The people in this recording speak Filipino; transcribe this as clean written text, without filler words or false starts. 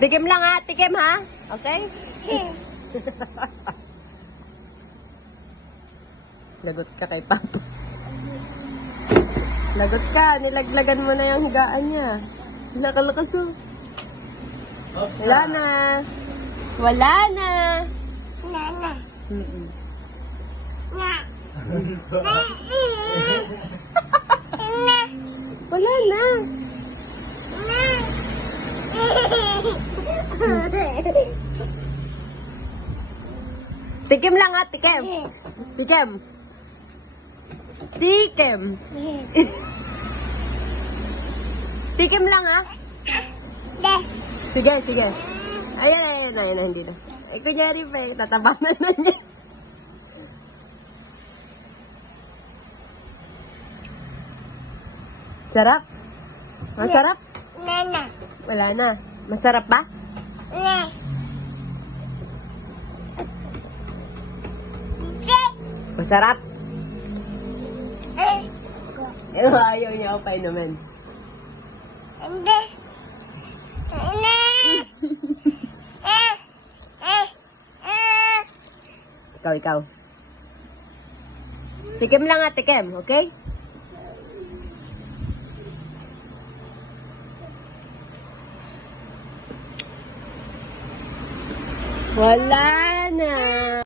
Tikim lang ha, tikim ha. Okay? Lagot ka kay Papa. Lagot ka, nilaglagan mo na yung higaan niya. Nakalakas oh. Wala na. Wala na. Nana. Mm-mm. Wala na. Tikim lang ha, tikim. Tikim. Tikim. Tikim lang ha. Sige, sige. Ayan, hindi na. Eh, kunyari pa eh, tatabanan na niya. Sarap? Masarap? Nana. Wala na. Masarap ba? Masarap? Ayaw niya ako painumin. Hindi. Ikaw. Tikim lang ha, tikim. Okay? Wala